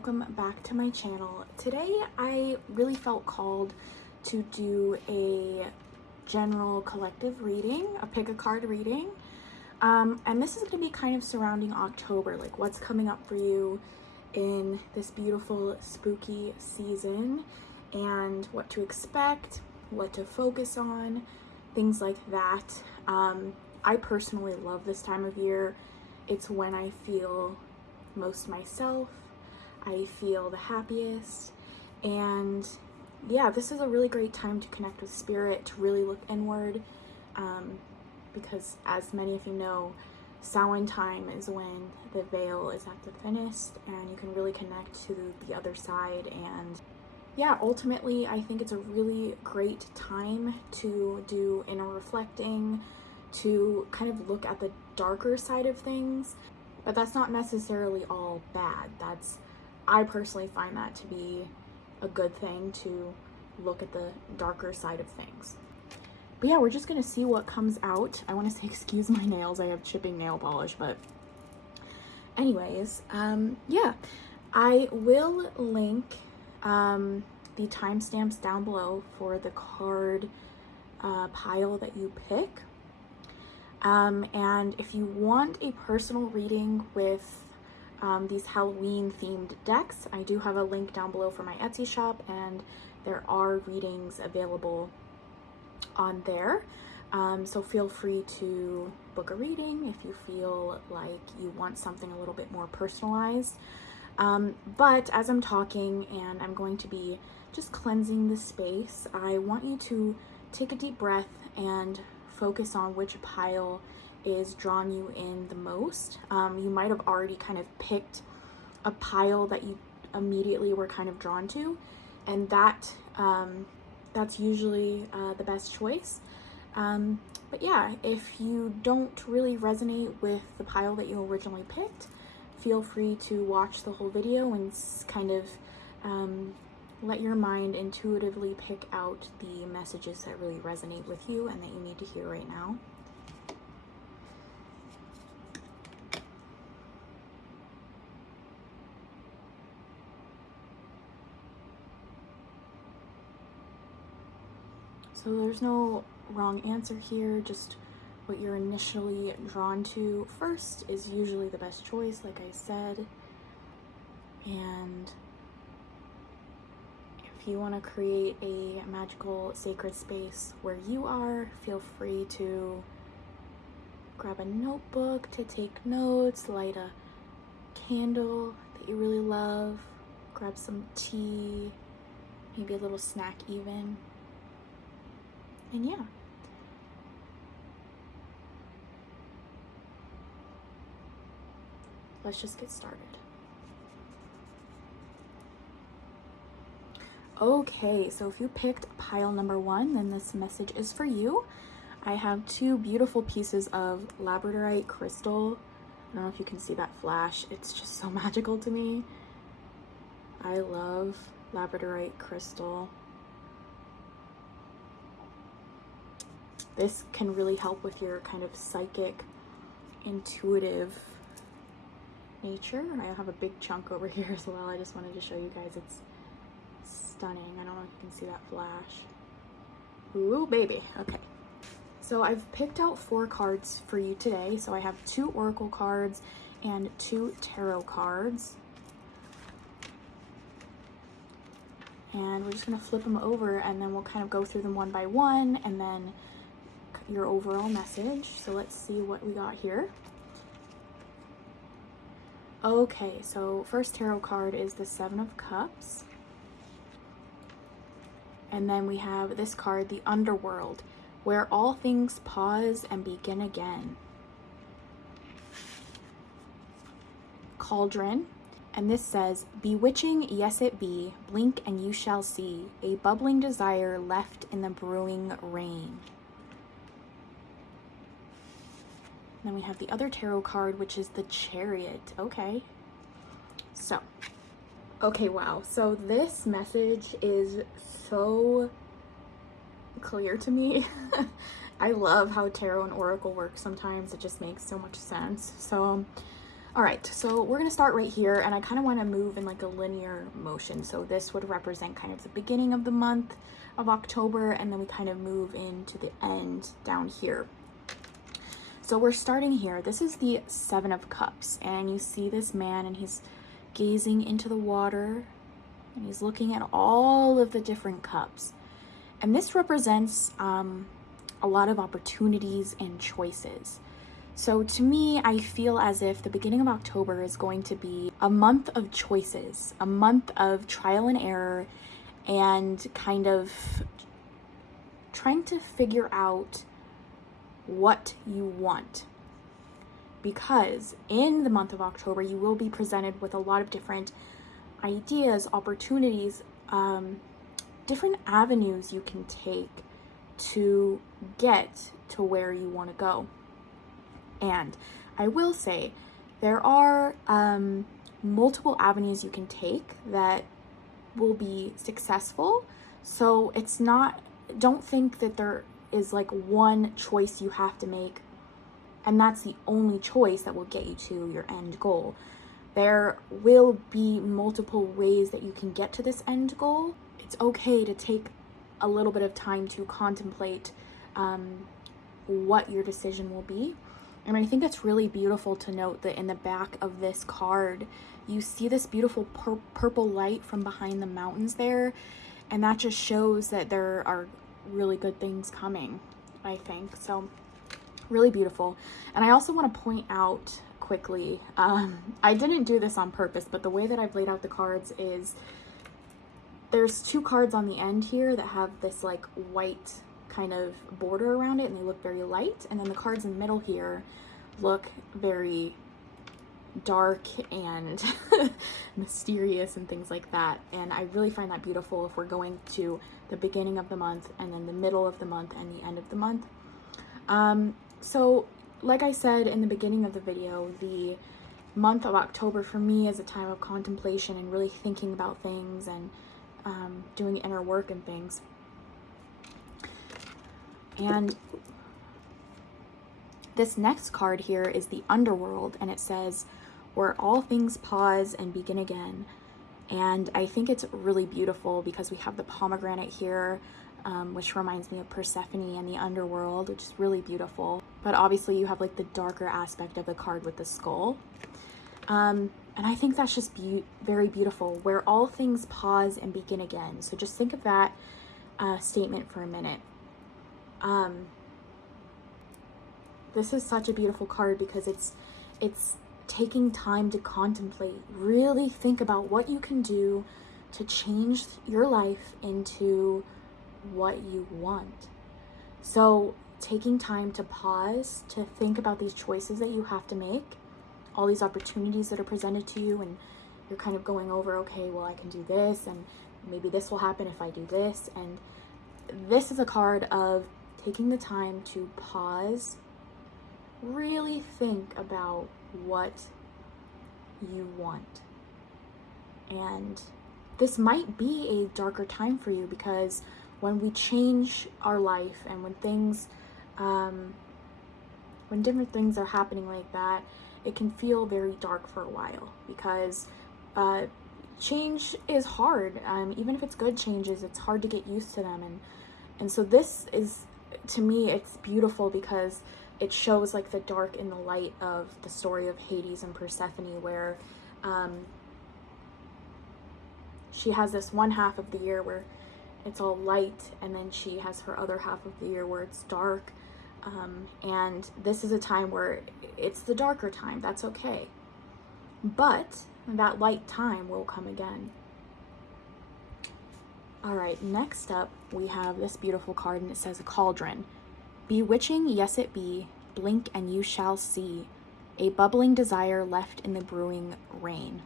welcome back to my channel. Today I really felt called to do a general collective reading, a pick a card reading. And this is going to be kind of surrounding October, like what's coming up for you in this beautiful spooky season and what to expect, what to focus on, things like that. I personally love this time of year. It's when I feel most myself, I feel the happiest, and yeah, this is a really great time to connect with spirit, to really look inward, because as many of you know, Samhain time is when the veil is at the thinnest and you can really connect to the other side. And yeah, ultimately I think it's a really great time to do inner reflecting, to kind of look at the darker side of things. But that's not necessarily all bad. I personally find that to be a good thing, to look at the darker side of things. But yeah, we're just gonna see what comes out. I want to say excuse my nails, I have chipping nail polish, but anyways, yeah, I will link the timestamps down below for the card pile that you pick. And if you want a personal reading with these Halloween themed decks, I do have a link down below for my Etsy shop, and there are readings available on there. So feel free to book a reading if you feel like you want something a little bit more personalized. But as I'm talking and I'm going to be just cleansing the space, I want you to take a deep breath and focus on which pile is drawing you in the most. You might have already kind of picked a pile that you immediately were kind of drawn to, and that's usually the best choice. But yeah, if you don't really resonate with the pile that you originally picked, feel free to watch the whole video and kind of let your mind intuitively pick out the messages that really resonate with you and that you need to hear right now. So there's no wrong answer here, just what you're initially drawn to first is usually the best choice, like I said. And if you want to create a magical sacred space where you are, feel free to grab a notebook to take notes, light a candle that you really love, grab some tea, maybe a little snack even. And yeah. Let's just get started. Okay, so if you picked pile number 1, then this message is for you. I have 2 beautiful pieces of labradorite crystal. I don't know if you can see that flash. It's just so magical to me. I love labradorite crystal. This can really help with your kind of psychic, intuitive nature. I have a big chunk over here as well. I just wanted to show you guys. It's stunning. I don't know if you can see that flash. Ooh, baby. Okay. So I've picked out 4 cards for you today. So I have 2 oracle cards and 2 tarot cards. And we're just going to flip them over and then we'll kind of go through them one by one and then your overall message. So let's see what we got here. Okay, so first tarot card is the 7 of Cups. And then we have this card, the Underworld, where all things pause and begin again. Cauldron, and this says, bewitching, yes it be, blink and you shall see, a bubbling desire left in the brewing rain. Then we have the other tarot card, which is the Chariot. Okay. So, okay, wow. So this message is so clear to me. I love how tarot and oracle work sometimes. It just makes so much sense. So, All right, so we're gonna start right here, and I kind of want to move in like a linear motion. So this would represent kind of the beginning of the month of October, and then we kind of move into the end down here. So we're starting here. This is the Seven of Cups, and you see this man, and he's gazing into the water, and he's looking at all of the different cups. And this represents a lot of opportunities and choices. So to me, I feel as if the beginning of October is going to be a month of choices, a month of trial and error, and kind of trying to figure out what you want. Because in the month of October, you will be presented with a lot of different ideas, opportunities, different avenues you can take to get to where you want to go. And I will say there are multiple avenues you can take that will be successful. So it's not, don't think that there is like one choice you have to make and that's the only choice that will get you to your end goal. There will be multiple ways that you can get to this end goal. It's okay to take a little bit of time to contemplate what your decision will be. And I think it's really beautiful to note that in the back of this card, you see this beautiful purple light from behind the mountains there. And that just shows that there are really good things coming, I think. So really beautiful. And I also want to point out quickly, I didn't do this on purpose, but the way that I've laid out the cards is there's two cards on the end here that have this like white kind of border around it, and they look very light, and then the cards in the middle here look very dark and mysterious and things like that. And I really find that beautiful if we're going to the beginning of the month and then the middle of the month and the end of the month. So like I said in the beginning of the video, the month of October for me is a time of contemplation and really thinking about things and doing inner work and things. And this next card here is the Underworld, and it says, where all things pause and begin again. And I think it's really beautiful because we have the pomegranate here, which reminds me of Persephone and the underworld, which is really beautiful. But obviously you have like the darker aspect of the card with the skull. And I think that's just very beautiful, where all things pause and begin again. So just think of that statement for a minute. This is such a beautiful card because it's taking time to contemplate, really think about what you can do to change your life into what you want. So taking time to pause, to think about these choices that you have to make, all these opportunities that are presented to you, and you're kind of going over, okay, well, I can do this, and maybe this will happen if I do this. And this is a card of taking the time to pause, really think about what you want. And this might be a darker time for you, because when we change our life and when things, when different things are happening like that, it can feel very dark for a while, because change is hard. Even if it's good changes, it's hard to get used to them. And so this is, to me, it's beautiful because it shows like the dark and the light of the story of Hades and Persephone, where she has this one half of the year where it's all light, and then she has her other half of the year where it's dark. And this is a time where it's the darker time. That's okay. But that light time will come again. All right, next up, we have this beautiful card, and it says a cauldron. Bewitching, yes it be, blink and you shall see, a bubbling desire left in the brewing rain.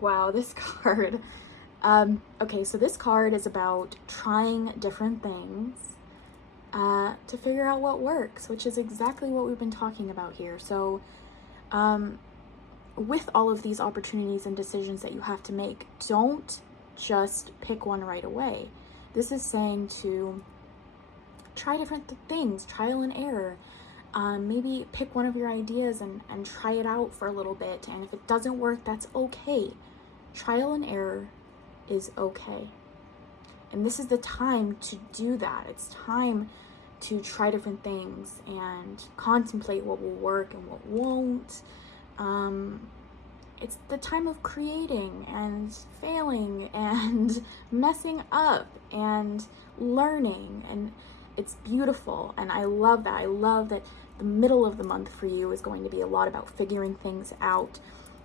Wow, this card. Okay, so this card is about trying different things to figure out what works, which is exactly what we've been talking about here. So with all of these opportunities and decisions that you have to make, don't just pick one right away. This is saying to try different things, trial and error. Maybe pick one of your ideas and try it out for a little bit. And if it doesn't work, that's okay. Trial and error is okay. And this is the time to do that. It's time to try different things and contemplate what will work and what won't. It's the time of creating and failing and messing up and learning, and it's beautiful, and I love that. I love that the middle of the month for you is going to be a lot about figuring things out.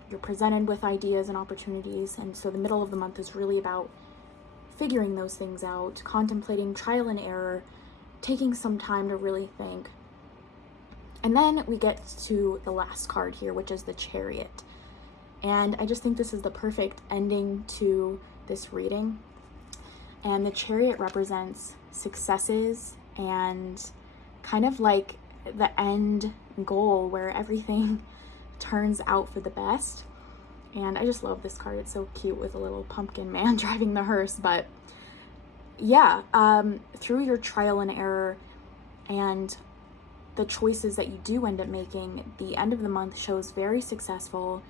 You're presented with ideas and opportunities, and so the middle of the month is really about figuring those things out, contemplating trial and error, taking some time to really think. And then we get to the last card here, which is the Chariot. And I just think this is the perfect ending to this reading. And the Chariot represents successes and kind of like the end goal where everything turns out for the best. And I just love this card. It's so cute with a little pumpkin man driving the hearse. But yeah, through your trial and error and the choices that you do end up making, the end of the month shows very successful,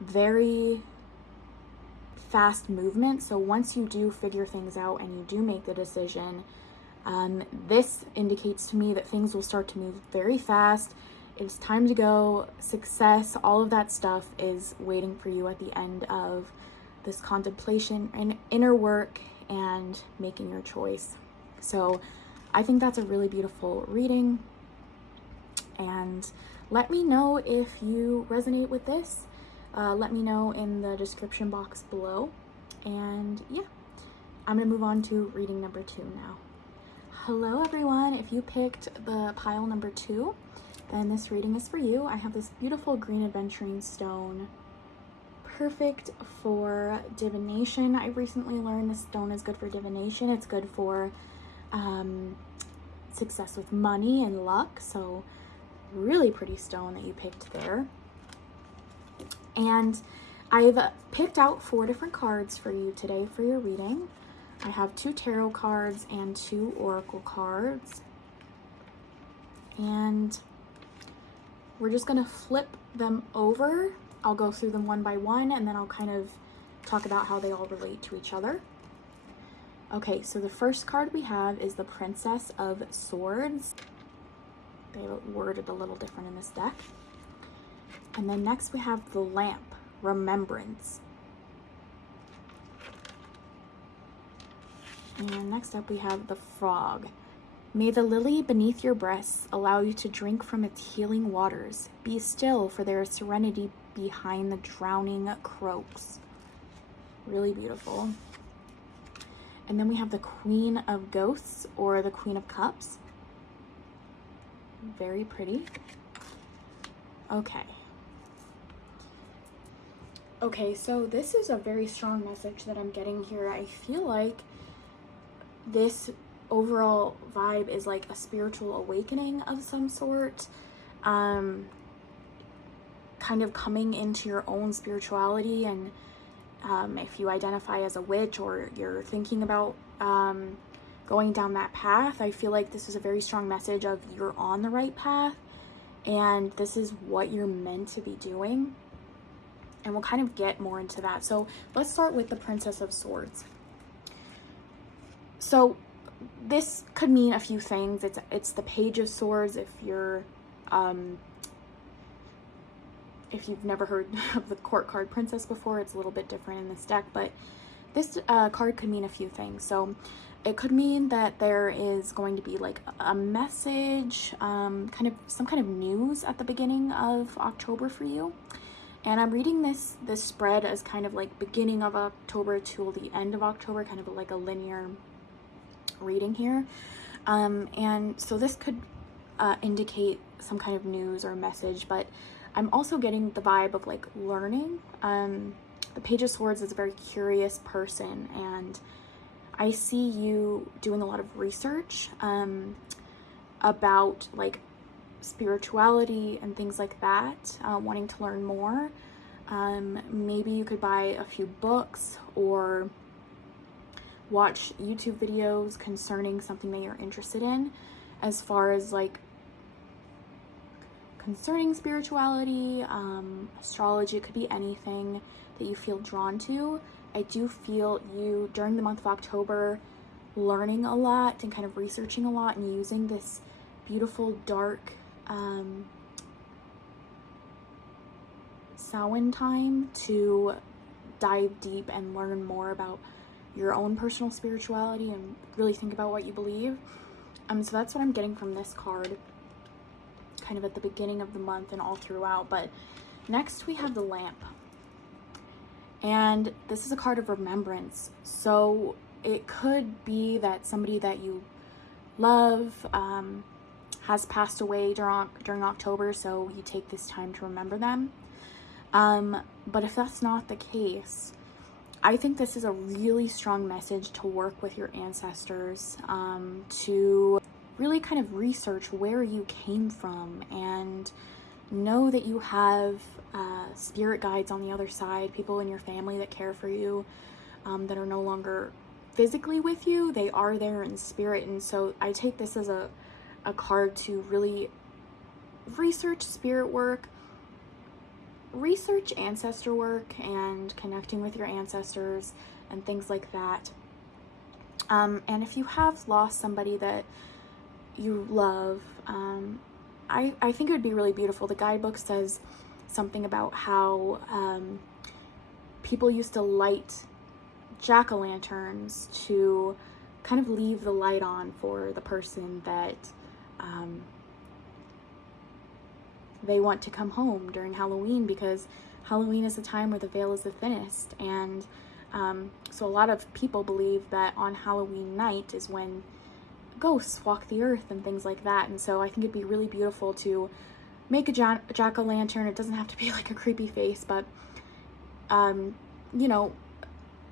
very fast movement. So once you do figure things out and you do make the decision, this indicates to me that things will start to move very fast. It's time to go. Success, all of that stuff is waiting for you at the end of this contemplation and inner work and making your choice. So I think that's a really beautiful reading. And let me know if you resonate with this. Let me know in the description box below. And yeah, I'm gonna move on to reading number 2 now. Hello everyone, if you picked the pile number 2, then this reading is for you. I have this beautiful green adventuring stone, perfect for divination. I recently learned this stone is good for divination. It's good for success with money and luck. So really pretty stone that you picked there. And I've picked out 4 different cards for you today for your reading. I have 2 tarot cards and 2 oracle cards. And we're just gonna flip them over. I'll go through them one by one, and then I'll kind of talk about how they all relate to each other. Okay, so the first card we have is the Princess of Swords. They have it worded a little different in this deck. And then next we have the Lamp, Remembrance. And next up we have the Frog. May the lily beneath your breasts allow you to drink from its healing waters. Be still, for there is serenity behind the drowning croaks. Really beautiful. And then we have the Queen of Ghosts, or the Queen of Cups. Very pretty. Okay, so this is a very strong message that I'm getting here. I feel like this overall vibe is like a spiritual awakening of some sort. Kind of coming into your own spirituality, and if you identify as a witch or you're thinking about going down that path, I feel like this is a very strong message of you're on the right path and this is what you're meant to be doing. And we'll kind of get more into that. So let's start with the Princess of Swords. So this could mean a few things. It's the Page of Swords. If you've never heard of the court card Princess before, it's a little bit different in this deck, but this card could mean a few things. So it could mean that there is going to be like a message, some kind of news at the beginning of October for you. And I'm reading this spread as kind of like beginning of October till the end of October, kind of like a linear reading here. And so this could indicate some kind of news or message, but I'm also getting the vibe of like learning. The Page of Swords is a very curious person, and I see you doing a lot of research about like spirituality and things like that, wanting to learn more. Maybe you could buy a few books or watch YouTube videos concerning something that you're interested in, as far as like concerning spirituality, astrology. It could be anything that you feel drawn to. I do feel you, during the month of October, learning a lot and kind of researching a lot and using this beautiful dark Samhain time to dive deep and learn more about your own personal spirituality and really think about what you believe. So that's what I'm getting from this card, kind of at the beginning of the month and all throughout. But next we have the lamp, and this is a card of remembrance. So it could be that somebody that you love has passed away during October, so you take this time to remember them. But if that's not the case, I think this is a really strong message to work with your ancestors, to really kind of research where you came from and know that you have spirit guides on the other side, people in your family that care for you, that are no longer physically with you. They are there in spirit. And so I take this as a card to really research spirit work, research ancestor work and connecting with your ancestors and things like that. And if you have lost somebody that you love, I think it would be really beautiful. The guidebook says something about how people used to light jack-o'-lanterns to kind of leave the light on for the person that they want to come home during Halloween, because Halloween is the time where the veil is the thinnest. And so a lot of people believe that on Halloween night is when ghosts walk the earth and things like that. And so I think it'd be really beautiful to make a jack-o'-lantern. It doesn't have to be like a creepy face, but you know,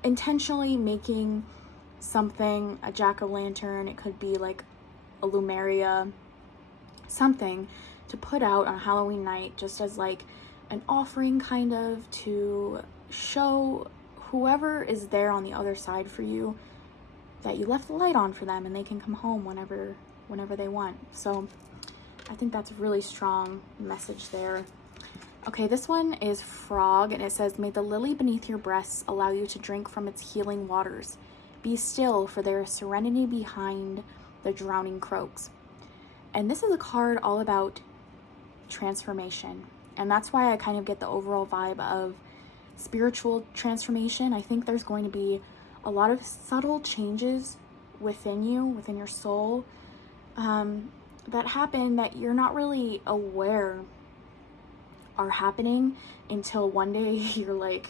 intentionally making something a jack-o'-lantern. It could be like a lumeria, something to put out on Halloween night, just as like an offering, kind of to show whoever is there on the other side for you that you left the light on for them and they can come home whenever they want. So I think that's a really strong message there. Okay, this one is frog, and it says, "May the lily beneath your breasts allow you to drink from its healing waters. Be still, for there is serenity behind the drowning croaks." And this is a card all about transformation, and that's why I kind of get the overall vibe of spiritual transformation. I think there's going to be a lot of subtle changes within you, within your soul, that happen that you're not really aware are happening until one day you're like,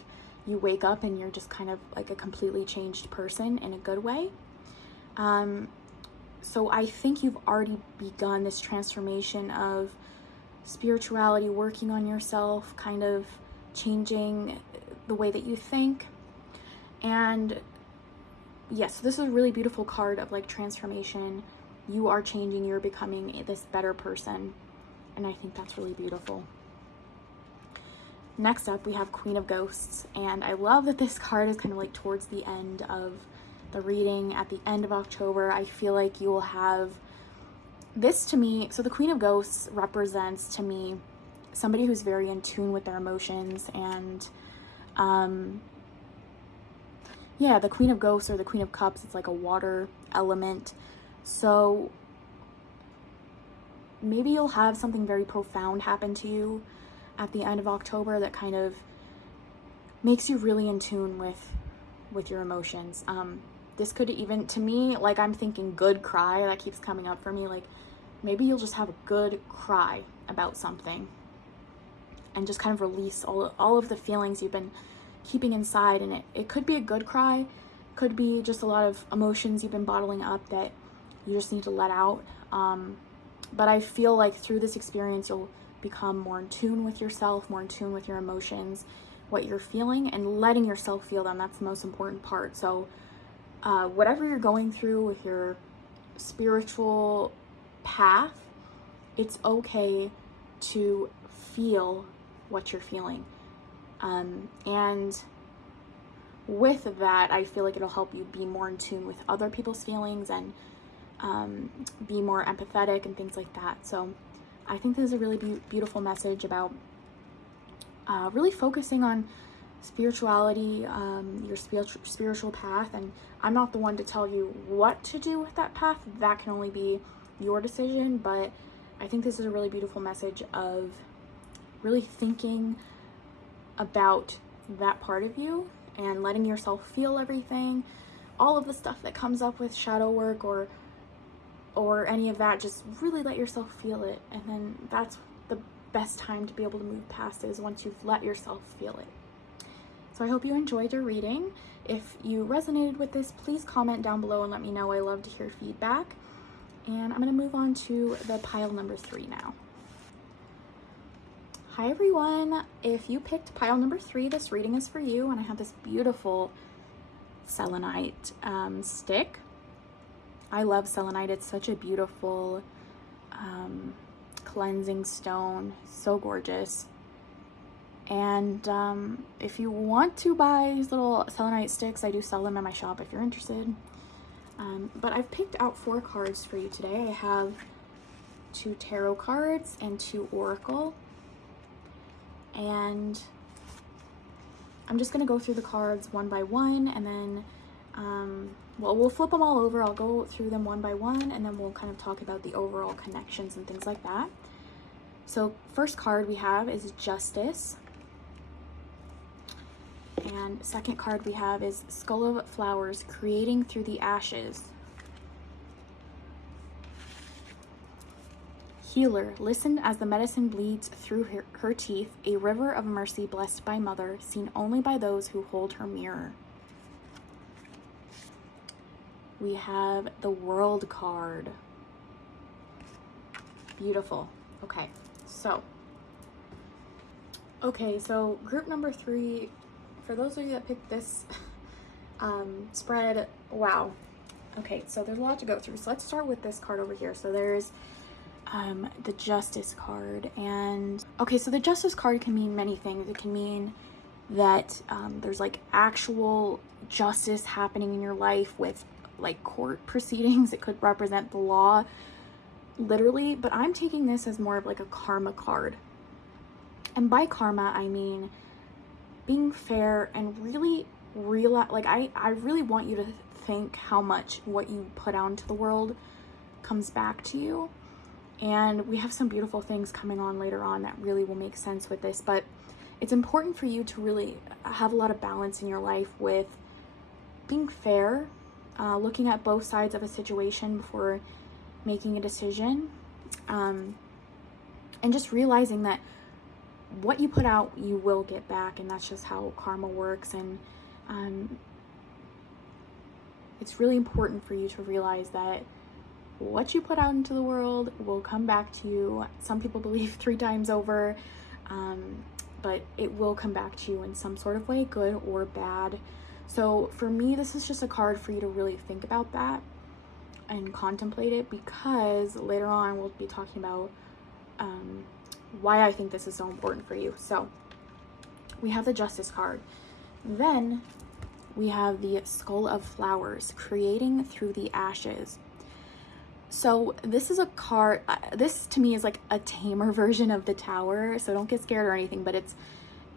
you wake up and you're just kind of like a completely changed person in a good way. So I think you've already begun this transformation of spirituality, working on yourself, kind of changing the way that you think. And yes, this is a really beautiful card of like transformation. You are changing, you're becoming this better person, and I think that's really beautiful. Next up, we have Queen of Ghosts, and I love that this card is kind of like towards the end of the reading, at the end of October. I feel like you will have this to me. So the Queen of Ghosts represents to me somebody who's very in tune with their emotions, and yeah, the Queen of Ghosts or the Queen of Cups, it's like a water element. So maybe you'll have something very profound happen to you at the end of October that kind of makes you really in tune with your emotions. This could even, to me, like I'm thinking good cry, that keeps coming up for me. Like maybe you'll just have a good cry about something and just kind of release all of the feelings you've been keeping inside. And it could be a good cry, could be just a lot of emotions you've been bottling up that you just need to let out. But I feel like through this experience, you'll become more in tune with yourself, more in tune with your emotions, what you're feeling, and letting yourself feel them. That's the most important part. So whatever you're going through with your spiritual path, it's okay to feel what you're feeling. And with that, I feel like it'll help you be more in tune with other people's feelings and be more empathetic and things like that. So I think this is a really beautiful message about really focusing on spirituality, your spiritual path. And I'm not the one to tell you what to do with that path. That can only be your decision. But I think this is a really beautiful message of really thinking about that part of you and letting yourself feel everything, all of the stuff that comes up with shadow work or any of that. Just really let yourself feel it, and then that's the best time to be able to move past it, is once you've let yourself feel it. So I hope you enjoyed your reading. If you resonated with this, please comment down below and let me know. I love to hear feedback. And I'm going to move on to the pile number 3 now. Hi everyone, if you picked pile number 3, this reading is for you, and I have this beautiful selenite stick. I love selenite. It's such a beautiful cleansing stone, so gorgeous. And if you want to buy these little selenite sticks, I do sell them in my shop if you're interested. But I've picked out 4 cards for you today. I have 2 tarot cards and 2 oracle. And I'm just going to go through the cards one by one, and then we'll flip them all over. I'll go through them one by one, and then we'll kind of talk about the overall connections and things like that. So first card we have is Justice. And second card we have is Skull of Flowers, Creating Through the Ashes. Healer, listen as the medicine bleeds through her teeth, a river of mercy blessed by Mother, seen only by those who hold her mirror. We have the World card. Beautiful. Okay, so group number 3, for those of you that picked this spread, wow. Okay, so there's a lot to go through. So let's start with this card over here. So there's the Justice card. And okay, so the Justice card can mean many things. It can mean that there's like actual justice happening in your life with like court proceedings. It could represent the law, literally, but I'm taking this as more of like a karma card. And by karma, I mean being fair and really realize, like I really want you to think how much what you put out into the world comes back to you. And we have some beautiful things coming on later on that really will make sense with this, but it's important for you to really have a lot of balance in your life with being fair, looking at both sides of a situation before making a decision, and just realizing that what you put out, you will get back, and that's just how karma works. And it's really important for you to realize that what you put out into the world will come back to you. Some people believe 3 times over, but it will come back to you in some sort of way, good or bad. So for me, this is just a card for you to really think about that and contemplate it, because later on we'll be talking about why I think this is so important for you. So we have the Justice card. Then we have the Skull of Flowers, Creating Through the Ashes. So this is a card, this to me is like a tamer version of the Tower, so don't get scared or anything, but it's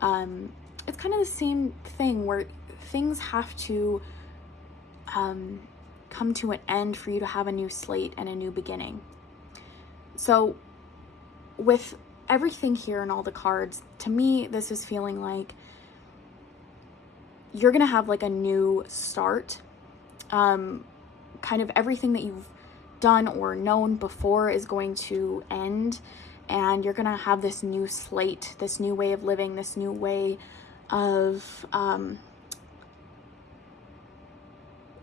kind of the same thing where things have to come to an end for you to have a new slate and a new beginning. So with everything here and all the cards, to me, this is feeling like you're gonna have like a new start. Kind of everything that you've done or known before is going to end, and you're gonna have this new slate, this new way of living, this new way of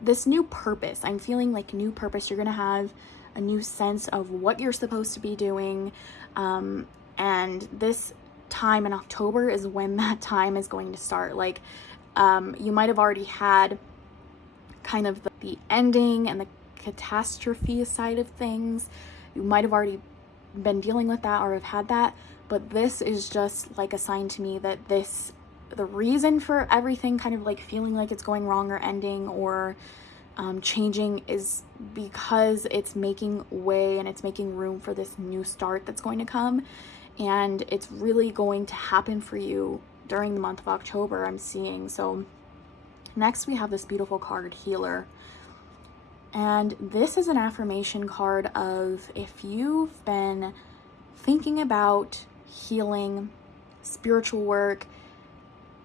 this new purpose. I'm feeling like new purpose. You're gonna have a new sense of what you're supposed to be doing, and this time in October is when that time is going to start. Like you might have already had kind of the ending and the catastrophe side of things. You might have already been dealing with that or have had that, but this is just like a sign to me that the reason for everything kind of like feeling like it's going wrong or ending or changing is because it's making way and it's making room for this new start that's going to come. And it's really going to happen for you during the month of October, I'm seeing. So next we have this beautiful card, Healer. And this is an affirmation card of if you've been thinking about healing, spiritual work,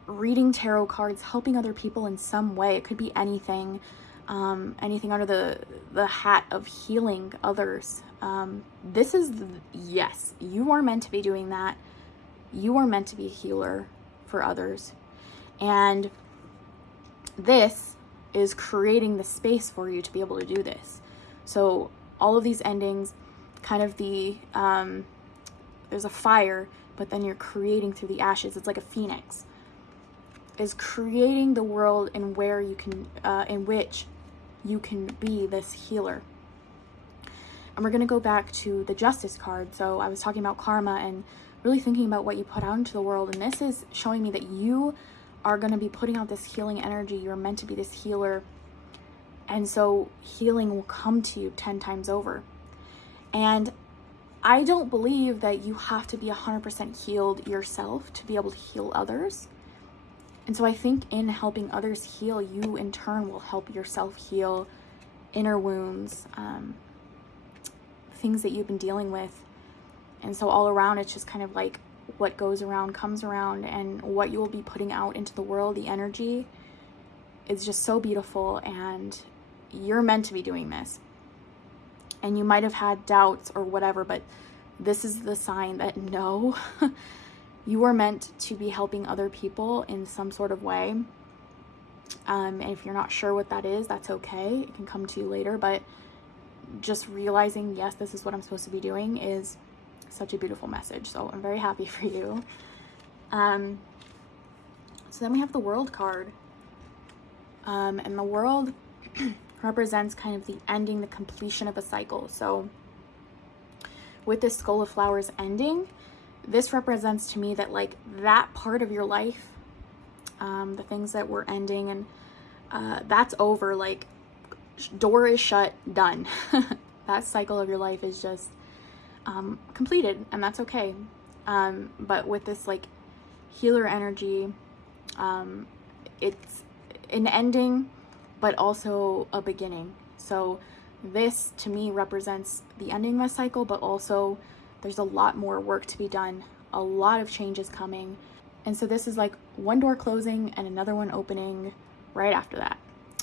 reading tarot cards, helping other people in some way. It could be anything, anything under the hat of healing others. This is, yes, you are meant to be doing that. You are meant to be a healer for others. And this is creating the space for you to be able to do this. So all of these endings, kind of there's a fire, but then you're creating through the ashes. It's like a phoenix. Is creating the world in where you can, in which you can be this healer. And we're gonna go back to the Justice card. So I was talking about karma and really thinking about what you put out into the world. And this is showing me that you are gonna be putting out this healing energy. You're meant to be this healer. And so healing will come to you 10 times over. And I don't believe that you have to be 100% healed yourself to be able to heal others. And so I think in helping others heal, you in turn will help yourself heal inner wounds, things that you've been dealing with. And so all around, it's just kind of like what goes around comes around, and what you will be putting out into the world, the energy, is just so beautiful. And you're meant to be doing this. And you might have had doubts or whatever, but this is the sign that no, you are meant to be helping other people in some sort of way. And if you're not sure what that is, that's okay. It can come to you later. But just realizing, yes, this is what I'm supposed to be doing is such a beautiful message. So I'm very happy for you. So then we have the World card. And the World represents kind of the ending, the completion of a cycle. So with this Skull of Flowers ending, this represents to me that like that part of your life, the things that were ending, and that's over. Like, door is shut, done. That cycle of your life is just completed, and that's okay. But with this like healer energy, it's an ending but also a beginning. So this to me represents the ending of a cycle, but also there's a lot more work to be done, a lot of changes coming. And so this is like one door closing and another one opening right after that.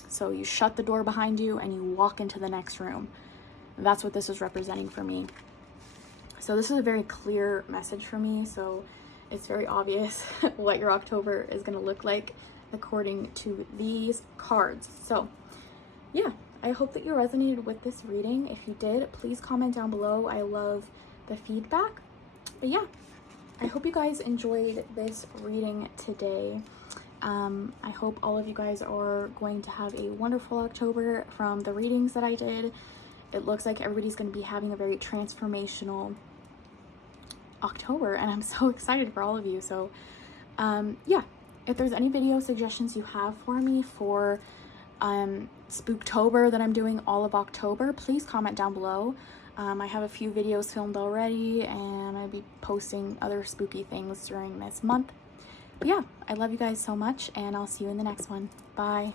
So you shut the door behind you and you walk into the next room. That's what this is representing for me. So this is a very clear message for me. So it's very obvious what your October is going to look like according to these cards. So yeah, I hope that you resonated with this reading. If you did, please comment down below. I love the feedback. But yeah, I hope you guys enjoyed this reading today. I hope all of you guys are going to have a wonderful October from the readings that I did. It looks like everybody's going to be having a very transformational October, and I'm so excited for all of you. So yeah, if there's any video suggestions you have for me for Spooktober that I'm doing all of October, please comment down below. I have a few videos filmed already, and I'll be posting other spooky things during this month. But yeah, I love you guys so much, and I'll see you in the next one. Bye.